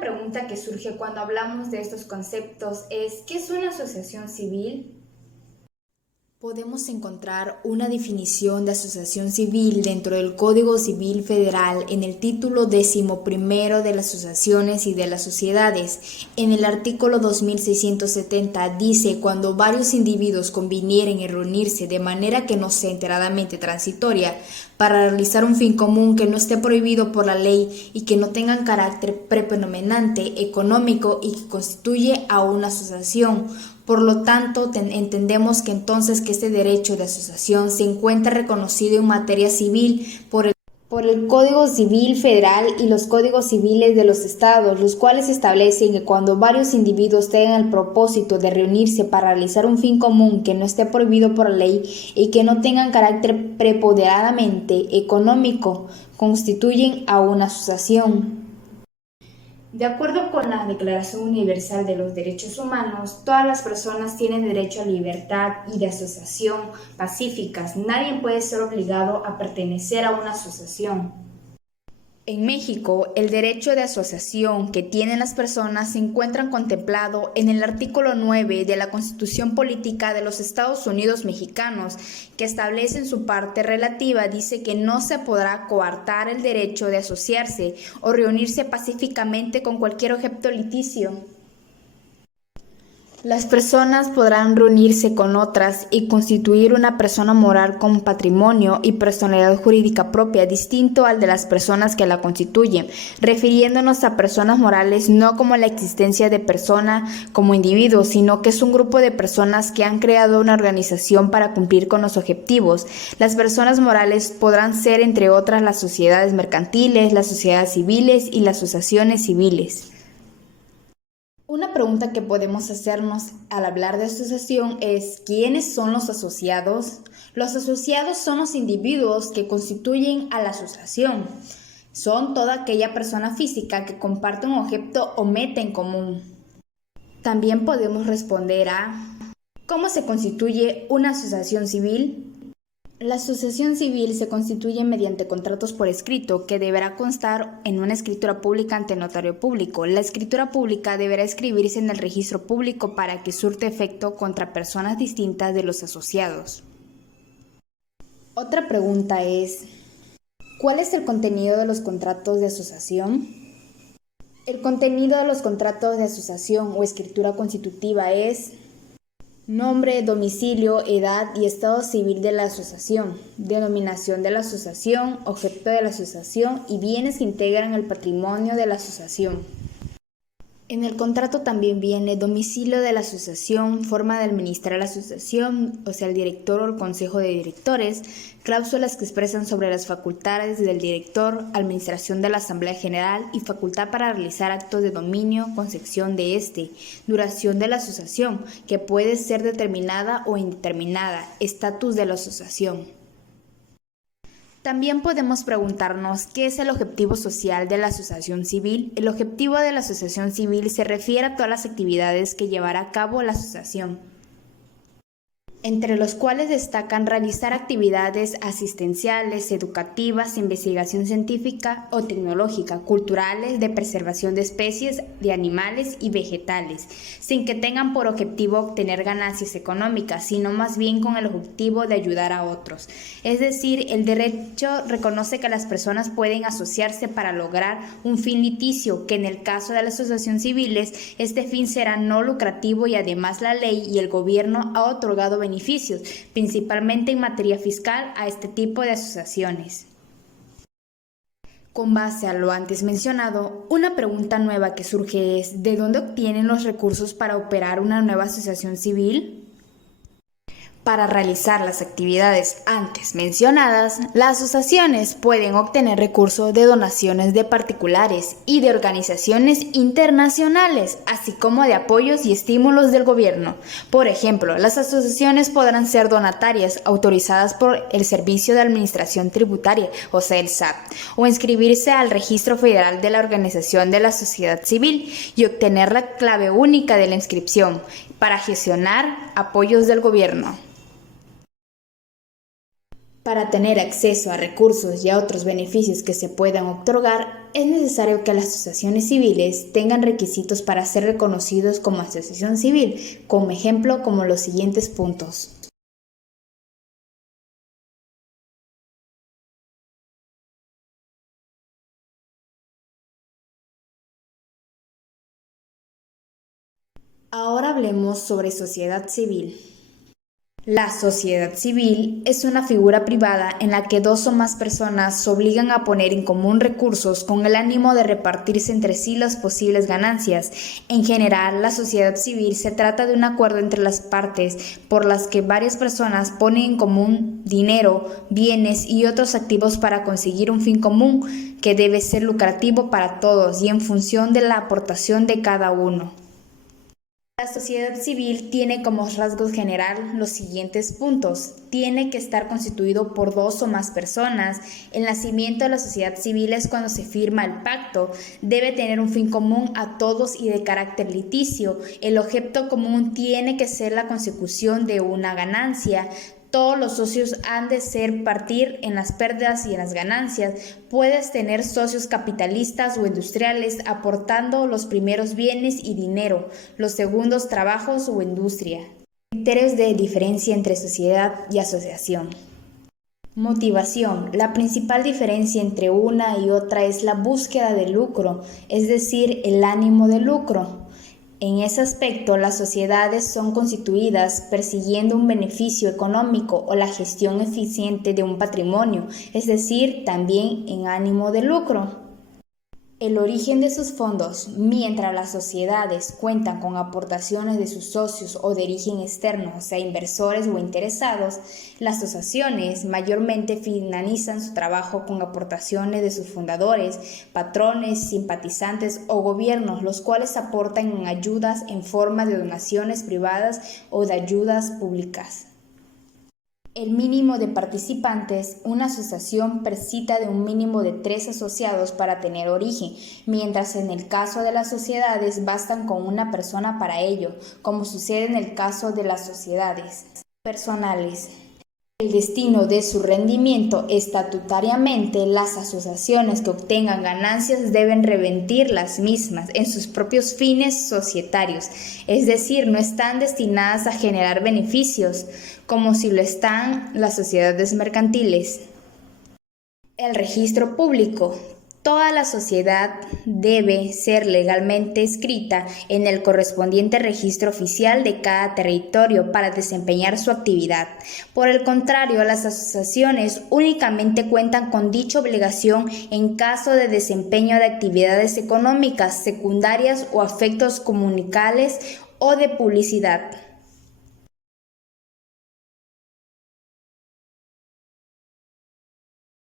Una pregunta que surge cuando hablamos de estos conceptos es, ¿qué es una asociación civil? Podemos encontrar una definición de asociación civil dentro del Código Civil Federal en el título 11º de las asociaciones y de las sociedades. En el artículo 2670 dice: cuando varios individuos convinieren en reunirse de manera que no sea enteradamente transitoria para realizar un fin común que no esté prohibido por la ley y que no tengan carácter predominante económico y que constituye a una asociación. Por lo tanto, entendemos que entonces que este derecho de asociación se encuentra reconocido en materia civil por el Código Civil Federal y los códigos civiles de los estados, los cuales establecen que cuando varios individuos tengan el propósito de reunirse para realizar un fin común que no esté prohibido por la ley y que no tengan carácter preponderantemente económico, constituyen a una asociación. De acuerdo con la Declaración Universal de los Derechos Humanos, todas las personas tienen derecho a libertad y de asociación pacíficas. Nadie puede ser obligado a pertenecer a una asociación. En México, el derecho de asociación que tienen las personas se encuentra contemplado en el artículo 9 de la Constitución Política de los Estados Unidos Mexicanos, que establece en su parte relativa, dice que no se podrá coartar el derecho de asociarse o reunirse pacíficamente con cualquier objeto liticio. Las personas podrán reunirse con otras y constituir una persona moral con patrimonio y personalidad jurídica propia, distinto al de las personas que la constituyen, refiriéndonos a personas morales no como la existencia de persona como individuo, sino que es un grupo de personas que han creado una organización para cumplir con los objetivos. Las personas morales podrán ser, entre otras, las sociedades mercantiles, las sociedades civiles y las asociaciones civiles. Una pregunta que podemos hacernos al hablar de asociación es: ¿quiénes son los asociados? Los asociados son los individuos que constituyen a la asociación. Son toda aquella persona física que comparte un objeto o meta en común. También podemos responder a: ¿cómo se constituye una asociación civil? La asociación civil se constituye mediante contratos por escrito que deberá constar en una escritura pública ante notario público. La escritura pública deberá escribirse en el registro público para que surte efecto contra personas distintas de los asociados. Otra pregunta es: ¿cuál es el contenido de los contratos de asociación? El contenido de los contratos de asociación o escritura constitutiva es: nombre, domicilio, edad y estado civil de la asociación, denominación de la asociación, objeto de la asociación y bienes que integran el patrimonio de la asociación. En el contrato también viene domicilio de la asociación, forma de administrar la asociación, o sea, el director o el consejo de directores, cláusulas que expresan sobre las facultades del director, administración de la Asamblea General y facultad para realizar actos de dominio, concesión de este, duración de la asociación, que puede ser determinada o indeterminada, estatus de la asociación. También podemos preguntarnos qué es el objetivo social de la asociación civil. El objetivo de la asociación civil se refiere a todas las actividades que llevará a cabo la asociación, entre los cuales destacan realizar actividades asistenciales, educativas, investigación científica o tecnológica, culturales, de preservación de especies de animales y vegetales, sin que tengan por objetivo obtener ganancias económicas, sino más bien con el objetivo de ayudar a otros. Es decir, el derecho reconoce que las personas pueden asociarse para lograr un fin liticio, que en el caso de las asociaciones civiles, este fin será no lucrativo y además la ley y el gobierno ha otorgado beneficios, principalmente en materia fiscal, a este tipo de asociaciones. Con base a lo antes mencionado, una pregunta nueva que surge es: ¿de dónde obtienen los recursos para operar una nueva asociación civil? Para realizar las actividades antes mencionadas, las asociaciones pueden obtener recursos de donaciones de particulares y de organizaciones internacionales, así como de apoyos y estímulos del gobierno. Por ejemplo, las asociaciones podrán ser donatarias autorizadas por el Servicio de Administración Tributaria, o sea, el SAT, o inscribirse al Registro Federal de la Organización de la Sociedad Civil y obtener la clave única de la inscripción para gestionar apoyos del gobierno. Para tener acceso a recursos y a otros beneficios que se puedan otorgar, es necesario que las asociaciones civiles tengan requisitos para ser reconocidos como asociación civil, como ejemplo como los siguientes puntos. Ahora hablemos sobre sociedad civil. La sociedad civil es una figura privada en la que dos o más personas se obligan a poner en común recursos con el ánimo de repartirse entre sí las posibles ganancias. En general, la sociedad civil se trata de un acuerdo entre las partes por las que varias personas ponen en común dinero, bienes y otros activos para conseguir un fin común que debe ser lucrativo para todos y en función de la aportación de cada uno. La sociedad civil tiene como rasgos general los siguientes puntos. Tiene que estar constituido por dos o más personas. El nacimiento de la sociedad civil es cuando se firma el pacto. Debe tener un fin común a todos y de carácter liticio. El objeto común tiene que ser la consecución de una ganancia. Todos los socios han de partir en las pérdidas y en las ganancias. Puedes tener socios capitalistas o industriales aportando los primeros bienes y dinero, los segundos trabajos o industria. Criterios de diferencia entre sociedad y asociación. Motivación. La principal diferencia entre una y otra es la búsqueda de lucro, es decir, el ánimo de lucro. En ese aspecto, las sociedades son constituidas persiguiendo un beneficio económico o la gestión eficiente de un patrimonio, es decir, también en ánimo de lucro. El origen de sus fondos. Mientras las sociedades cuentan con aportaciones de sus socios o de origen externo, o sea, inversores o interesados, las asociaciones mayormente finalizan su trabajo con aportaciones de sus fundadores, patrones, simpatizantes o gobiernos, los cuales aportan en ayudas en forma de donaciones privadas o de ayudas públicas. El mínimo de participantes. Una asociación precisa de un mínimo de 3 asociados para tener origen, mientras en el caso de las sociedades bastan con una persona para ello, como sucede en el caso de las sociedades personales. El destino de su rendimiento. Estatutariamente, las asociaciones que obtengan ganancias deben revertir las mismas en sus propios fines societarios, es decir, no están destinadas a generar beneficios, como si lo están las sociedades mercantiles. El registro público. Toda la sociedad debe ser legalmente inscrita en el correspondiente registro oficial de cada territorio para desempeñar su actividad. Por el contrario, las asociaciones únicamente cuentan con dicha obligación en caso de desempeño de actividades económicas secundarias o a efectos comunicales o de publicidad.